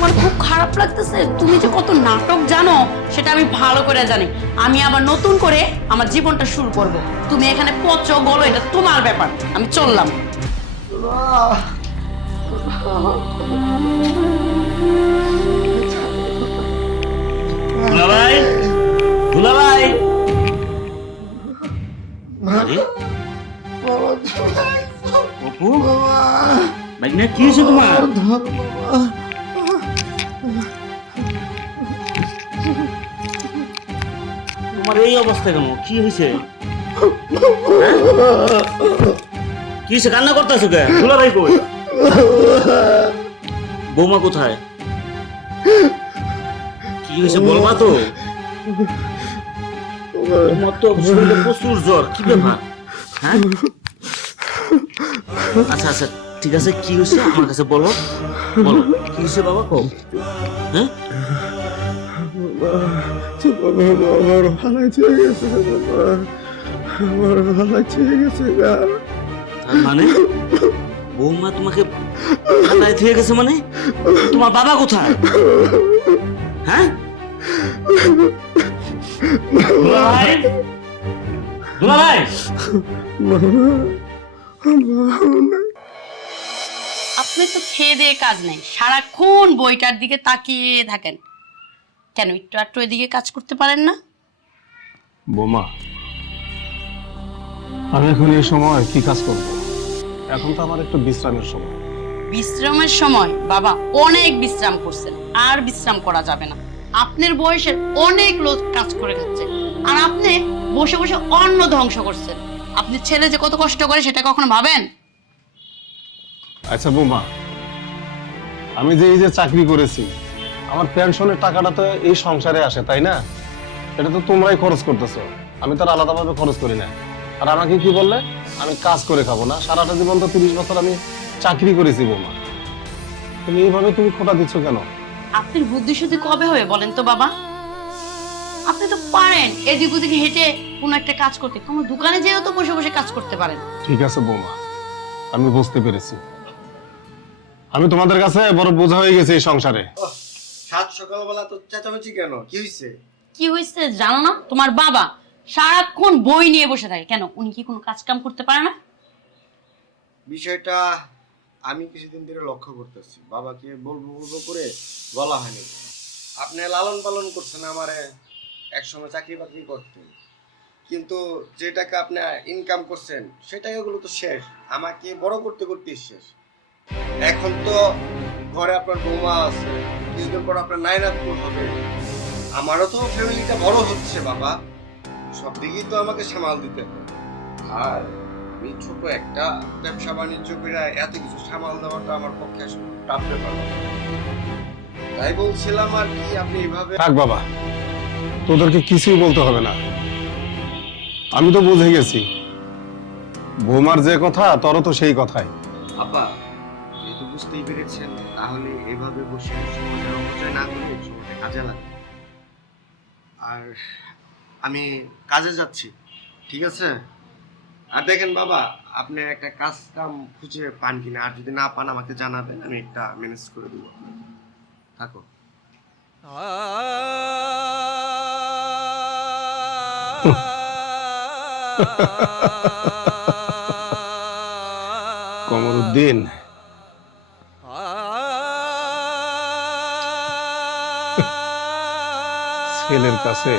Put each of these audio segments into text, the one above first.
আমার খুব খারাপ লাগতেছে। তুমি যে কত নাটক জানো সেটা আমি ভালো করে জানি। আমি আবার নতুন করে আমার জীবনটা শুরু করব। তুমি এখানে পচো গলো, এটা তোমার ব্যাপার। আমি চললাম। দুলাভাই, দুলাভাই, আরে অপু, ভাগ্নে কি হয়েছে তোমার? তোমার এই অবস্থা কেন? কি হয়েছে? হ্যাঁ? কি হয়েছে? কান্না করতেছো কে? দুলাভাই কই? বৌমা কোথায়? কি হয়েছে বলবা তো? তোমার তো শরীরে প্রচুর জ্বর, কি ব্যাপার? হ্যাঁ? আচ্ছা আচ্ছা ঠিক আছে, কি হয়েছে আমার কাছে বলো, বলো কি হয়েছে বাবা, কও। হ্যাঁ? আমার ভালাই চেয়ে গেছে বাবা, আমার ভালাই চেয়ে গেছে গা। তার মানে বৌমা তোমাকে ঠান্ডায় থেকে গেছে মানে? তোমার বাবা কোথায়? হ্যাঁ? দুলাভাই, দুলাভাই, আপনি তো খেয়ে দিয়ে কাজ নেই, সারাক্ষণ বইটার দিকে তাকিয়ে থাকেন। কেন একটু একটু এদিকে কাজ করতে পারেন না? বোমা, আমি এখন এই সময় কি কাজ করব? এখন তো আমার একটু বিশ্রামের সময়। বিশ্রামের সময়? বাবা অনেক বিশ্রাম করছেন, আর বিশ্রাম করা যাবে না। আপনার বয়সের অনেক লোক কাজ করে খাচ্ছে, আর আপনি বসে বসে অন্ন ধ্বংস করছেন। আপনি ছেলে যে কত কষ্ট করে সেটা কখনো ভাবেন? আচ্ছা বোমা, আমি যে এই যে চাকরি করেছি, আমার পেনশনের টাকাটা তো এই সংসারে আসে, তাই না? এটা তো তোমরাই খরচ করতেছো, আমি তো আর আলাদাভাবে খরচ করি না। আর আমাকে কি বললে আমি কাজ করে খাবো না? সারাটা জীবন তো 30 বছর আমি চাকরি করেছি বোমা, তুমি এইভাবে তুমি খোটা দিচ্ছ কেন? আপনার বুদ্ধি শুদ্ধি কবে হবে বলেন তো বাবা? আপনি তো পারেন এদিক ওদিকে হেঁটে কোনো একটা কাজ করতে, কোনো দোকানে যেও তো বসে বসে কাজ করতে পারেন। ঠিক আছে বৌমা, আমি বুঝতে পেরেছি। আমি তোমাদের কাছে বড় বোঝা হয়ে গেছে এই সংসারে। সাত সকালবেলা তো চেঁচামেচি কেন? কি হয়েছে? কি হয়েছে জানো না? তোমার বাবা সারাক্ষণ বই নিয়ে বসে থাকে। কেন, উনি কি কোনো কাজ কাম করতে পারে না? বিষয়টা আমি কিছুদিন ধরে লক্ষ্য করতেছি। বাবাকে বলবো বলবো করে বলা হয়নি। আপনি লালন পালন করছেন আমারে, একসময় চাকরি বাকরি করতেন, কিন্তু যে টাকা আপনি ইনকাম করছেন সেই টাকাগুলো তো শেষ, আমাকে বড় করতে করতে শেষ। এখন তো ঘরে আপনার বৌমা আছে, কিছুদিন পর আপনার নাইনাতপুর হবে, আমারও তো ফ্যামিলিটা বড় হচ্ছে বাবা, সব দিকেই তো আমাকে সামাল দিতে হবে। আর আমি ছোট একটা ব্যবসা বাণিজ্য করে এত কিছু সামাল দেওয়াটা আমার পক্ষে আসলে টাফ ব্যাপার। তাই বলছিলাম আর কি, আপনি এভাবে থাক বাবা, তোদেরকে কিছুই বলতে হবে না, আমি তো বুঝে গেছি। বৌমার যে কথা তোরও তো সেই কথাই। আপা যেহেতু বুঝতেই পেরেছেন, তাহলে এভাবে বসে সময়ের অপচয় না করে সময়টা কাজে লাগে। আর আমি কাজে যাচ্ছি, ঠিক আছে? আর দেখেন বাবা, আপনি একটা কাজ কাম খুঁজে পান কিনা, আর যদি না পান আমাকে জানাবেন, আমি একটা ম্যানেজ করে দেবো। থাকো। কমরুদ্দিন, ছেলের কাছে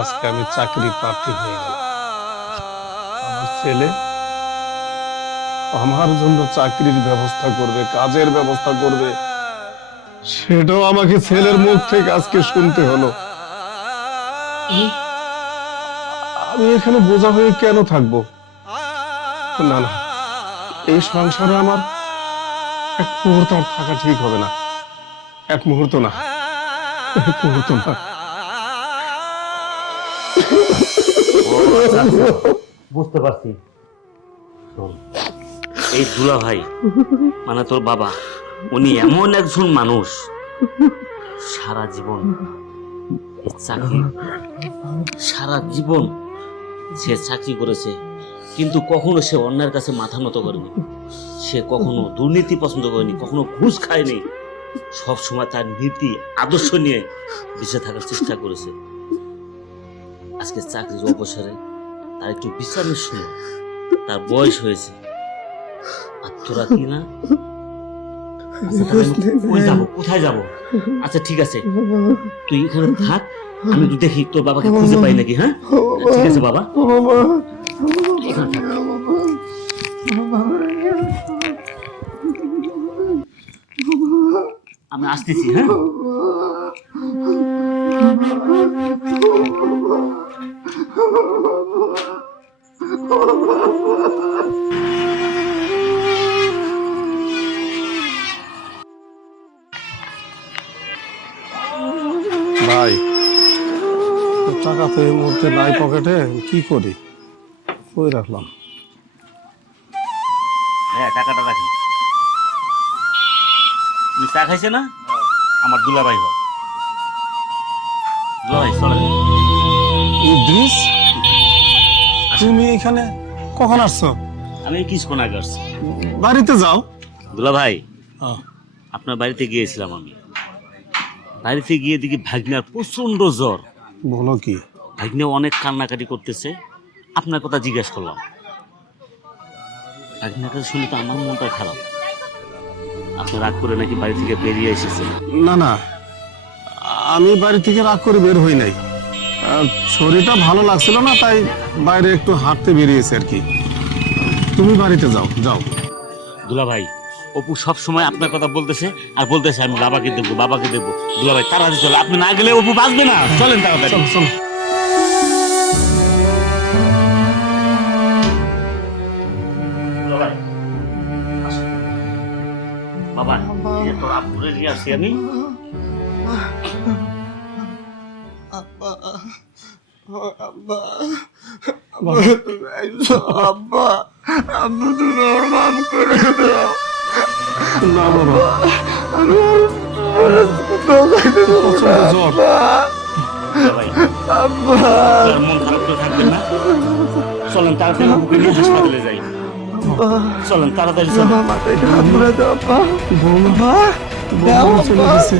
আজকে আমি চাকরি প্রার্থী হয়ে গেলাম। আমার ছেলে আমার জন্য চাকরির ব্যবস্থা করবে, কাজের ব্যবস্থা করবে, সেটাও আমাকে ছেলের মুখ থেকে আজকে শুনতে হলো। আমি এখানে বোঝা হয়ে কেন থাকবো? না না, এই সংসারে আমার এক মুহূর্ত আর থাকা ঠিক হবে না, এক মুহূর্ত না, এক মুহূর্ত না। বুঝতে পারছি। শোন, এই দুলা ভাই মানে তোর বাবা, উনি এমন একজন মানুষ, সারা জীবন এই চাকরি, সারা জীবন সে চাকরি করেছে, কিন্তু কখনো সে অন্যের কাছে মাথা নত করেনি। সে কখনো দুর্নীতি পছন্দ করেনি, কখনো ঘুষ খায়নি। সব সময় তার নীতি আদর্শ নিয়ে বেঁচে থাকার চেষ্টা করেছে। আজকে চাকরির অবসরে তার একটু বিশ্রামের সময়, তার বয়স হয়েছে। আর তোরা কি না? আচ্ছা, তাহলে আমি কই যাবো, কোথায় যাব? আচ্ছা ঠিক আছে, তুই এখানে থাক, আমি একটু দেখি তোর বাবাকে খুঁজে পাই নাকি। হ্যাঁ ঠিক আছে বাবা, এখানে থাক। আমি আসতেছি। হ্যাঁ ভাই, টাকা তো এই মুহূর্তে নাই পকেটে, কি করি? কই রাখলাম? হ্যাঁ টাকাটা রাখি। তুমি চা খাইছে না? আমার দুলাভাই হয়। দুলাভাই চলে। ইদ্রিস, তুমি এখানে কখন আসছো? আমি কিছুক্ষণ আগে আসছি। বাড়িতে যাও। দুলাভাই, আহ, আপনার বাড়িতে গিয়েছিলাম আমি। বাড়িতে গিয়ে দেখি ভাগ্নার প্রচন্ড জ্বর। বলো কি? ভাগ্নে অনেক কান্নাকাটি করতেছে। আপনার কথা জিজ্ঞেস করলাম। ভাগ্নের কাছে শুনে তো আমার মনটা খারাপ। আপনি রাগ করে নাকি বাড়ি থেকে বেরিয়ে এসেছেন। না না, আমি বাড়ি থেকে রাগ করে বের হই নাই। শরীরটা ভালো লাগছিল না, তাই বাইরে একটু হাঁটতে বেরিয়েছে আর কি। তুমি বাড়িতে যাও যাও। দুলাভাই, অপু সব সময় আপনার কথা বলতেছে আর বলতেছে আমি বাবাকে দেখবো, বাবাকে দেখবো। দুলাভাই তাড়াতাড়ি চলো, আপনি না গেলে অপু বাঁচবে না। চলেন তাড়াতাড়ি। চলো চলো। দুলাভাই, আসো। বাবা, এই যে তোর আব্বুরে নিয়ে আসছি আমি। না বাবা, প্রচন্ড জ্বর। দুলাভাই, আপনার মন খারাপ করে থাকবেন না। চলেন তাড়াতাড়ি অপুকে নিয়ে হাসপাতালে যাই। চলেন তাড়াতাড়ি চলেন। বৌমা চলে গেছে।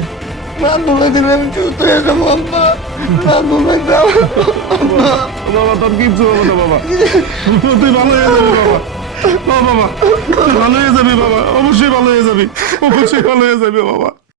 বাবা তোর কিচ্ছু হবে না বাবা, তুই ভালো হয়ে যাবি বাবা। বাবা তুই ভালো হয়ে যাবি বাবা, অবশ্যই ভালো হয়ে যাবি, অবশ্যই ভালো হয়ে যাবি বাবা।